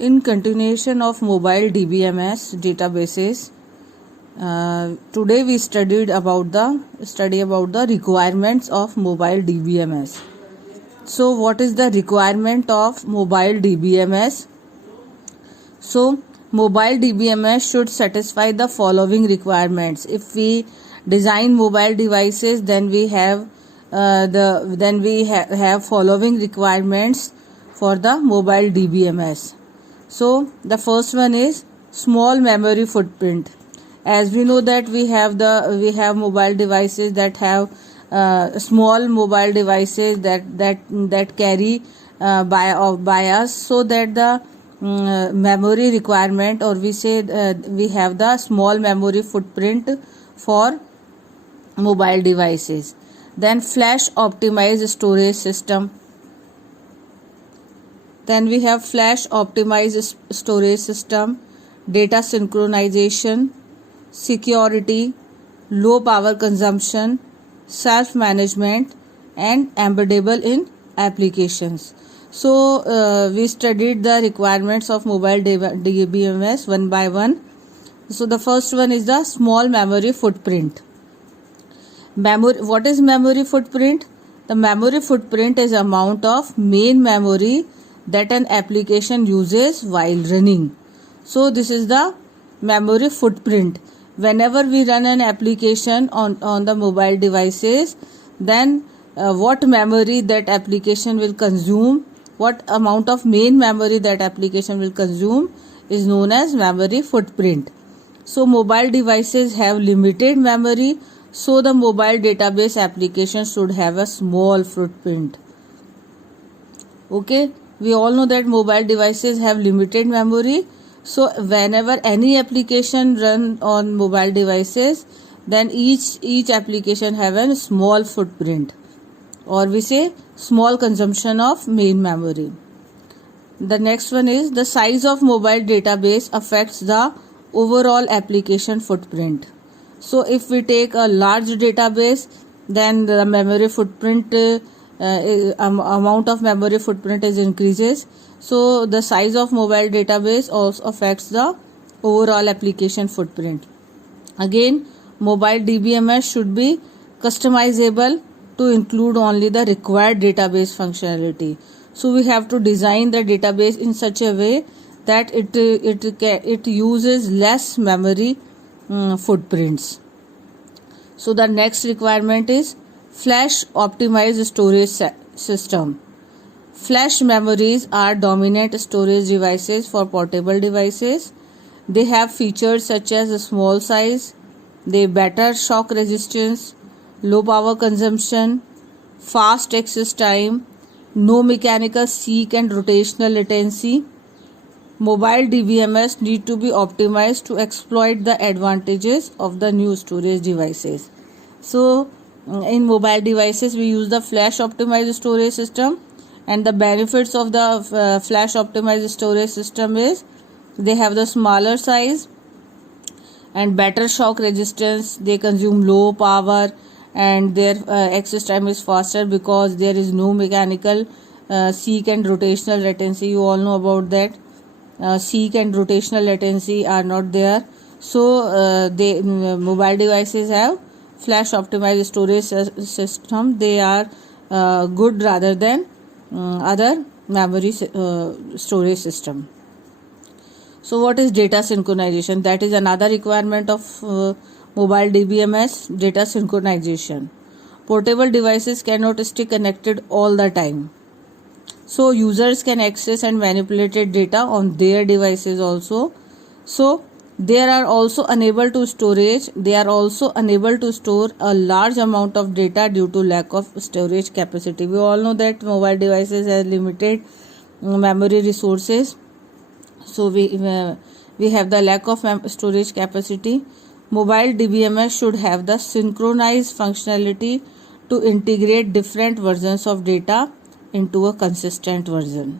In continuation of mobile DBMS databases, today we study about the requirements of mobile DBMS. So what is the requirement of mobile DBMS? So mobile DBMS should satisfy the following requirements. If we design mobile devices, then we have have following requirements for the mobile DBMS. So the first one is small memory footprint. As we know that we have mobile devices that have small mobile devices that carry by us, so that the memory requirement, or we say we have the small memory footprint for mobile devices. Then flash optimized storage system. Then we have flash optimized storage system, data synchronization, security, low power consumption, self management, and embeddable in applications. So we studied the requirements of mobile DBMS one by one. So the first one is the small memory footprint. What is memory footprint? The memory footprint is amount of main memory that an application uses while running. So this is the memory footprint. Whenever we run an application on the mobile devices, then what memory that application will consume, what amount of main memory that application will consume, is known as memory footprint. So mobile devices have limited memory, so the mobile database application should have a small footprint. Okay, we all know that mobile devices have limited memory. So whenever any application run on mobile devices, then each application have a small footprint, or we say small consumption of main memory. The next one is the size of mobile database affects the overall application footprint. So if we take a large database, then the memory footprint amount of memory footprint is increases. So the size of mobile database also affects the overall application footprint. Again, mobile DBMS should be customizable to include only the required database functionality. So we have to design the database in such a way that it uses less memory footprints. So the next requirement is flash optimized storage system. Flash memories are dominant storage devices for portable devices. They have features such as a small size, they better shock resistance, low power consumption, fast access time, no mechanical seek and rotational latency. Mobile DBMS need to be optimized to exploit the advantages of the new storage devices. So in mobile devices we use the flash optimized storage system, and the benefits of the flash optimized storage system is they have the smaller size and better shock resistance, they consume low power, and their access time is faster because there is no mechanical seek and rotational latency. You all know about that. Seek and rotational latency are not there. So mobile devices have flash optimized storage system. They are good rather than other memory storage system. So what is data synchronization? That is another requirement of mobile DBMS, data synchronization. Portable devices cannot stay connected all the time. So users can access and manipulate data on their devices also. So they are also unable to store a large amount of data due to lack of storage capacity. We all know that mobile devices have limited memory resources. So we have the lack of storage capacity. Mobile DBMS should have the synchronized functionality to integrate different versions of data into a consistent version.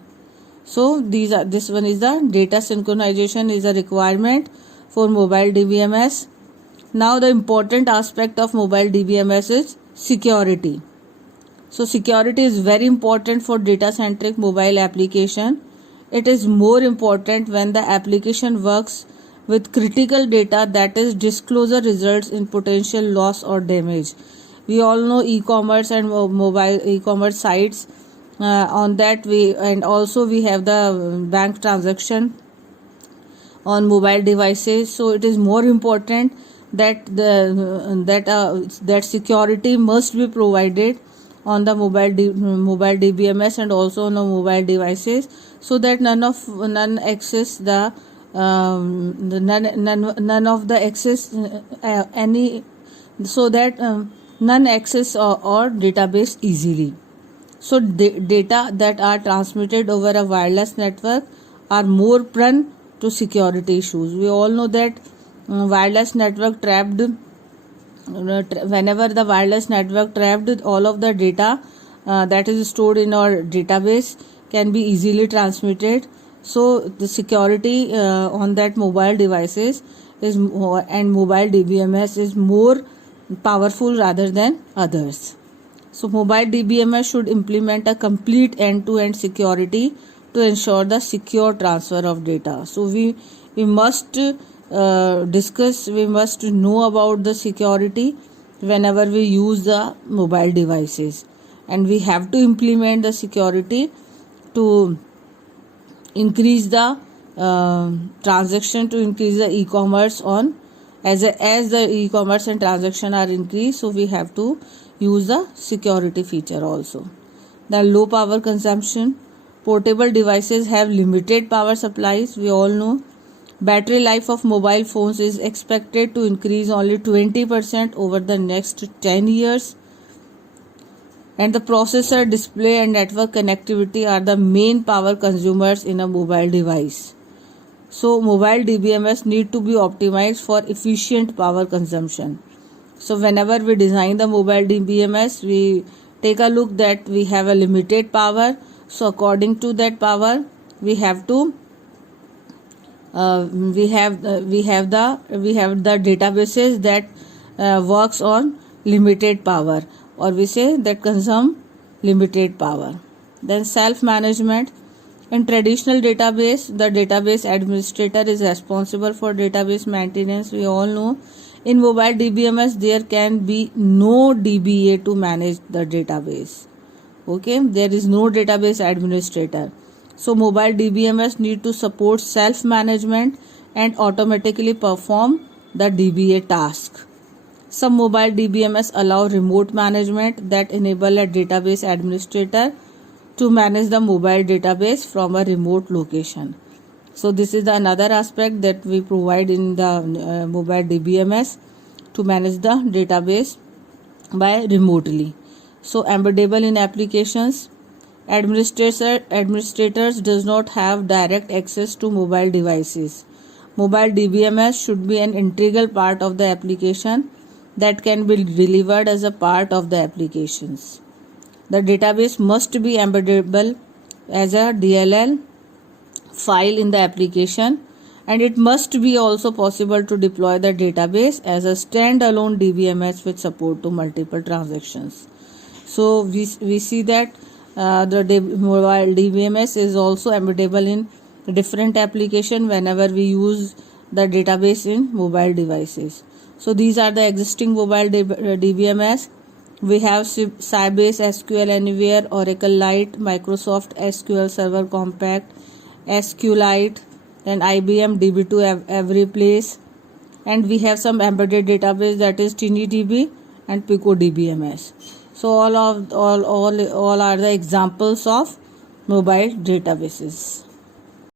So this one is the data synchronization is a requirement for mobile DBMS. Now the important aspect of mobile DBMS is security. So security is very important for data centric mobile application. it is more important when the application works with critical data, that is disclosure results in potential loss or damage. We all know e-commerce and mobile e-commerce sites, on that we, and also we have the bank transaction on mobile devices. So it is more important that that security must be provided on the mobile DBMS and also on the mobile devices, so that none of the access any, so that none access or database easily. So data that are transmitted over a wireless network are more prone to security issues. We all know that wireless network trapped, whenever the wireless network trapped, all of the data that is stored in our database can be easily transmitted. So the security on that mobile devices is more, and mobile DBMS is more powerful rather than others. So mobile DBMS should implement a complete end-to-end security to ensure the secure transfer of data. So we must discuss, we must know about the security whenever we use the mobile devices, and we have to implement the security to increase the transaction, to increase the e-commerce on, as the e-commerce and transaction are increased, so we have to use the security feature also. The low power consumption. Portable devices have limited power supplies. We all know battery life of mobile phones is expected to increase only 20% over the next 10 years. And the processor, display and network connectivity are the main power consumers in a mobile device. So mobile DBMS need to be optimized for efficient power consumption. So whenever we design the mobile DBMS, we take a look that we have a limited power. So according to that power, we have to we have the databases that works on limited power, or we say that consume limited power. Then self management. In traditional database, the database administrator is responsible for database maintenance. We all know in mobile DBMS there can be no DBA to manage the database. Okay, there is no database administrator. So mobile DBMS need to support self management and automatically perform the DBA task. Some mobile DBMS allow remote management that enable a database administrator to manage the mobile database from a remote location. So this is another aspect that we provide in the mobile DBMS, to manage the database by remotely. So embeddable in applications. Administrators does not have direct access to mobile devices. Mobile DBMS should be an integral part of the application that can be delivered as a part of the applications. The database must be embeddable as a DLL file in the application, and it must be also possible to deploy the database as a standalone DBMS with support to multiple transactions. So we see that the mobile DBMS is also embeddable in different application whenever we use the database in mobile devices. So these are the existing mobile DBMS. We have Sybase SQL Anywhere, Oracle Lite, Microsoft SQL Server Compact, SQLite, then IBM DB2 Everyplace, and we have some embedded database, that is TinyDB and Pico DBMS. So all are the examples of mobile databases.